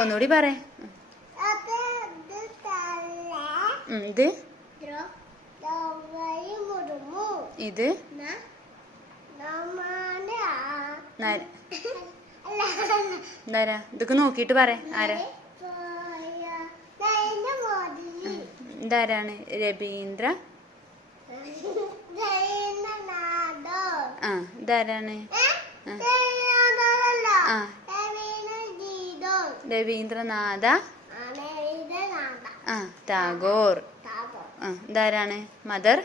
ഒന്നുകൂടി പറ. ഇത് ഇത് ഇതാരാ? ഇതൊക്കെ നോക്കിട്ട് പറ. ആരാ? ഇതാരാണ്? രവീന്ദ്ര. ആ ഇതാരാണ്? ആ രവീന്ദ്രനാഥ ആ ടാഗോർ. ആ ഇതാരാണ്? മദർ.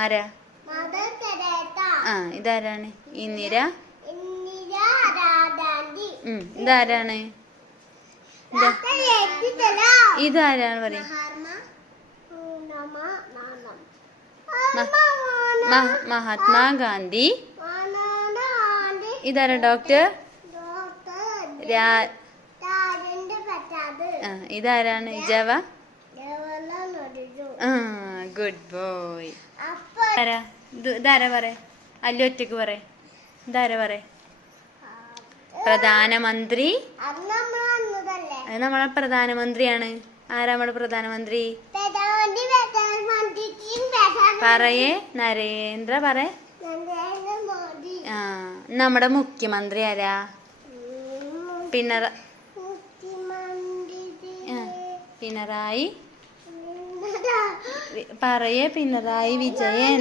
ആരാ? ആ ഇതാരാണ്? ഇന്ദിര. ഇതാരാണ്? ഇതാരാണ് പറയും? മഹാത്മാഗാന്ധി. ഇതാരാ? ഡോക്ടർ. ഇതാരാണ്? ജവ. Good boy. ഇതാരാ പറ? അല്ല ഒറ്റക്ക് പറ. ഇതാരാ പറ? പ്രധാനമന്ത്രി. അത് നമ്മളെ പ്രധാനമന്ത്രിയാണ്. ആരാ നമ്മുടെ പ്രധാനമന്ത്രി? പറയേ. നരേന്ദ്ര പറ. ആ നമ്മുടെ മുഖ്യമന്ത്രി ആരാ? പിണറായി. പറയേ. പിണറായി വിജയൻ.